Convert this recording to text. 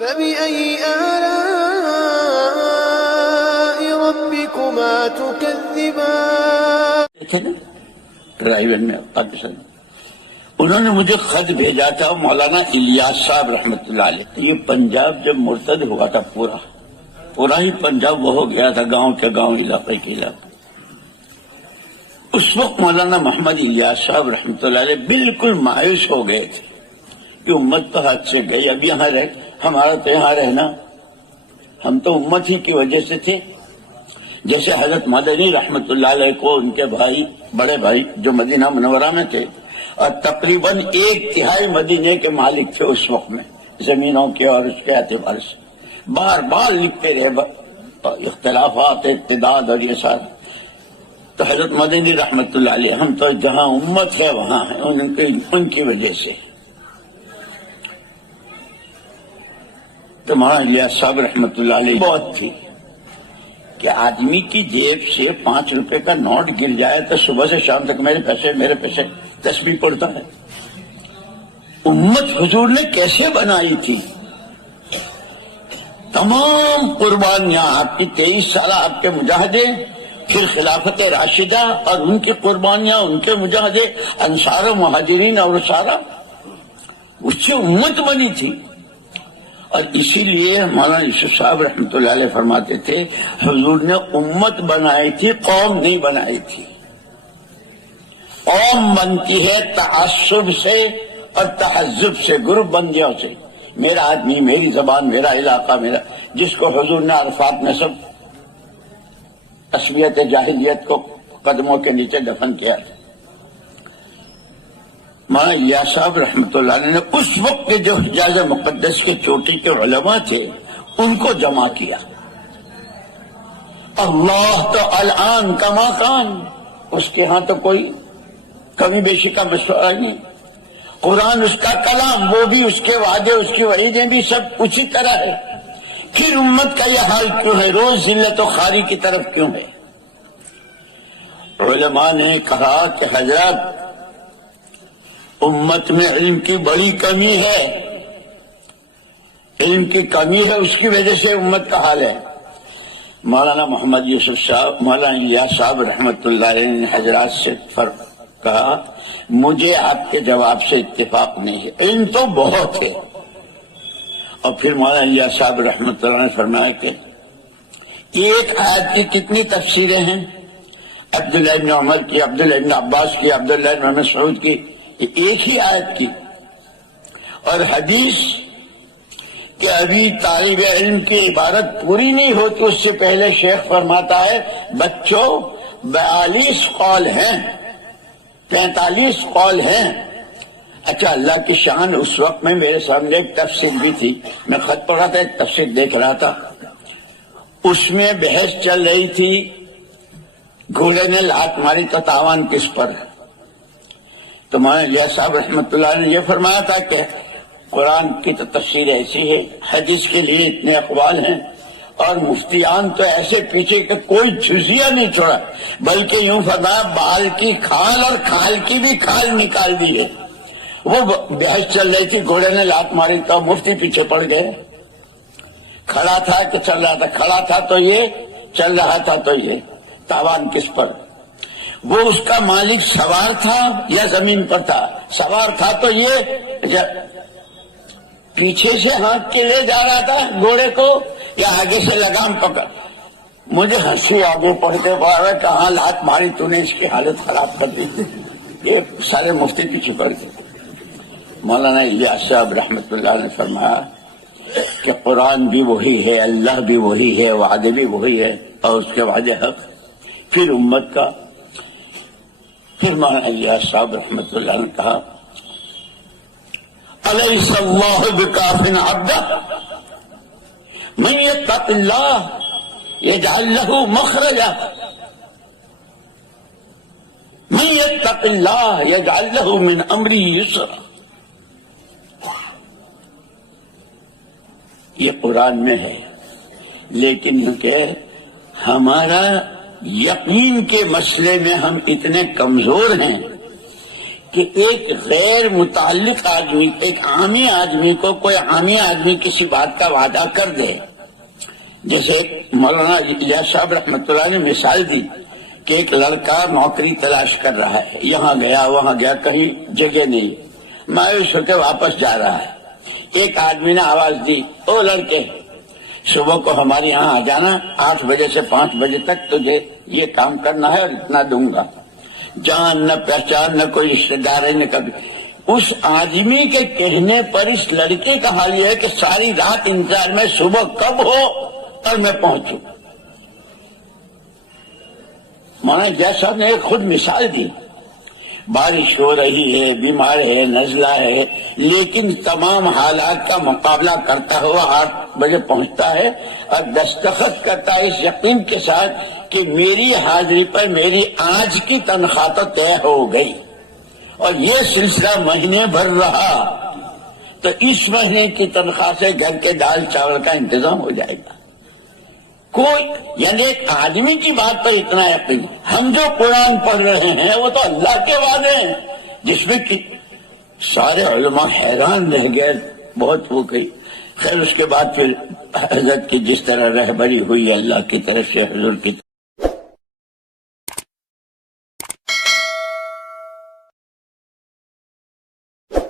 فبأي آلاء ربكما تكذبان؟ ڈرائیور میں انہوں نے مجھے خط بھیجا تھا مولانا الیاس صاحب رحمۃ اللہ علیہ. یہ پنجاب جب مرتد ہوا تھا پورا ہی پنجاب وہ ہو گیا تھا، گاؤں کے گاؤں، علاقے کے علاقے. اس وقت مولانا محمد الیاس صاحب رحمۃ اللہ علیہ بالکل مایوس ہو گئے تھے کہ امت تو ہاتھ سے گئی، اب یہاں رہ ہمارا تو یہاں رہنا، ہم تو امت ہی کی وجہ سے تھے. جیسے حضرت مدنی رحمۃ اللہ علیہ کو ان کے بھائی، بڑے بھائی جو مدینہ منورہ میں تھے اور تقریباً 1/3 مدینے کے مالک تھے اس وقت میں، زمینوں کے اور اس کے اعتبار سے بار بار لکھتے رہے اختلافات، ارتداد اور یہ سارا. تو حضرت مدنی رحمۃ اللہ علیہ ہم تو جہاں امت ہے وہاں ہے، ان کی وجہ سے. تو مولانا الیاس صاحب رحمۃ اللہ علیہ بہت تھی کہ آدمی کی جیب سے 5 روپے کا نوٹ گر جائے تو صبح سے شام تک میرے پیسے تسبیح پڑھتا ہے. امت حضور نے کیسے بنائی تھی، تمام قربانیاں آپ کی 23 سالہ آپ کے مجاہدے، پھر خلافت راشدہ اور ان کی قربانیاں، ان کے مجاہدے، انصار و مہاجرین اور سارا، اس سے امت بنی تھی. اور اسی لیے مولانا یوسف صاحب رحمۃ اللہ علیہ فرماتے تھے حضور نے امت بنائی تھی، قوم نہیں بنائی تھی. قوم بنتی ہے تعصب سے اور تہذب سے، گروپ بندیوں سے، میرا آدمی، میری زبان، میرا علاقہ، میرا، جس کو حضور نے عرفات میں سب عصبیت جاہلیت کو قدموں کے نیچے دفن کیا تھا. مولانا الیاس صاحب رحمۃ اللہ علیہ نے اس وقت کے جو حجاز مقدس کے چوٹی کے علماء تھے ان کو جمع کیا. اللہ تو الان کما کان، اس کے ہاں تو کوئی کمی بیشی کا مسئلہ نہیں. قرآن اس کا کلام، وہ بھی اس کے وعدے، اس کی وعیدیں بھی سب اسی طرح ہے. پھر امت کا یہ حال کیوں ہے، روز ذلت و خواری کی طرف کیوں ہے؟ علماء نے کہا کہ حضرت امت میں علم کی بڑی کمی ہے، علم کی کمی ہے، اس کی وجہ سے امت کا حال ہے. مولانا محمد یوسف صاحب، مولانا الیاس صاحب رحمۃ اللہ علیہ نے حضرات سے فرق کہا مجھے آپ کے جواب سے اتفاق نہیں ہے، علم تو بہت ہے. اور پھر مولانا الیاس صاحب رحمۃ اللہ نے فرمایا کہ ایک آیت کی کتنی تفسیریں ہیں، عبداللہ ابن عمر کی، عبداللہ ابن عباس کی، عبداللہ ابن مسعود کی، ایک ہی آیت کی. اور حدیث کہ ابھی طالب علم کی عبارت پوری نہیں ہوتی اس سے پہلے شیخ فرماتا ہے بچوں 42 قول ہیں، 45 قول ہیں. اچھا، اللہ کی شان، اس وقت میں میرے سامنے ایک تفسیر بھی تھی، میں خط پڑھا تھا، ایک تفسیر دیکھ رہا تھا، اس میں بحث چل رہی تھی گھوڑے نے لات ماری تو تاوان کس پر ہے. تو مولانا الیاس صاحب رحمۃ اللہ نے یہ فرمایا تھا کہ قرآن کی تو تفسیر ایسی ہے، حدیث کے لیے اتنے اقوال ہیں، اور مفتیان تو ایسے پیچھے کہ کوئی جزیہ نہیں چھوڑا، بلکہ یوں فرمایا بال کی کھال اور کھال کی بھی کھال نکال دی ہے. وہ بحث چل رہی تھی، گھوڑے نے لات ماری تو مفتی پیچھے پڑ گئے. کھڑا تھا کہ چل رہا تھا، کھڑا تھا تو یہ، چل رہا تھا تو یہ، تاوان کس پر؟ وہ اس کا مالک سوار تھا یا زمین پر تھا؟ سوار تھا تو یہ پیچھے سے ہانک کے لے جا رہا تھا گھوڑے کو یا آگے سے لگام پکڑ. مجھے ہنسی آگے پڑھتے پڑھا کہاں لات ماری تو نے، اس کی حالت خراب کر دی. یہ سارے مفتی پیچھے پڑ گئے. مولانا الیاس صاحب رحمۃ اللہ نے فرمایا کہ قرآن بھی وہی ہے، اللہ بھی وہی ہے، وعدے بھی وہی ہے، اور اس کے وعدے حق. پھر امت کا، پھر مولانا الیاس صاحب رحمۃ اللہ نے کہا الیس اللہ بکاف عبدہ من یتق اللہ یجعل لہ مخرجا، من یتق اللہ یجعل لہ من امرہ یسرا. یہ قرآن میں ہے، لیکن کہ ہمارا یقین کے مسئلے میں ہم اتنے کمزور ہیں کہ ایک غیر متعلق آدمی، ایک عامی آدمی کو کوئی عامی آدمی کسی بات کا وعدہ کر دے. جیسے مولانا الیاس صاحب رحمۃ اللہ نے مثال دی کہ ایک لڑکا نوکری تلاش کر رہا ہے، یہاں گیا وہاں گیا، کہیں جگہ نہیں، مایوس ہوتے واپس جا رہا ہے. ایک آدمی نے آواز دی، او لڑکے، صبح کو ہمارے یہاں آ جانا، 8 بجے سے 5 بجے تک تجھے یہ کام کرنا ہے اور اتنا دوں گا. جان نہ پہچان نہ کوئی رشتے دار ہے نہ کبھی. اس آدمی کے کہنے پر اس لڑکے کا حال یہ ہے کہ ساری رات انتظار میں صبح کب ہو اور میں پہنچوں. مولانا الیاس صاحب نے ایک خود مثال دی، بارش ہو رہی ہے، بیمار ہے، نزلہ ہے، لیکن تمام حالات کا مقابلہ کرتا ہوا 8 بجے پہنچتا ہے اور دستخط کرتا ہے اس یقین کے ساتھ کہ میری حاضری پر میری آج کی تنخواہ تو طے ہو گئی. اور یہ سلسلہ مہینے بھر رہا تو اس مہینے کی تنخواہ سے گھر کے دال چاول کا انتظام ہو جائے گا. کوئی یعنی ایک آدمی کی بات پر اتنا یقین. ہم جو قرآن پڑھ رہے ہیں وہ تو اللہ کے وعدے ہیں، جس میں سارے علماء حیران رہ گئے، بہت ہو گئی. خیر اس کے بعد پھر حضرت کی جس طرح رہبری ہوئی اللہ کی طرف سے، حضور کی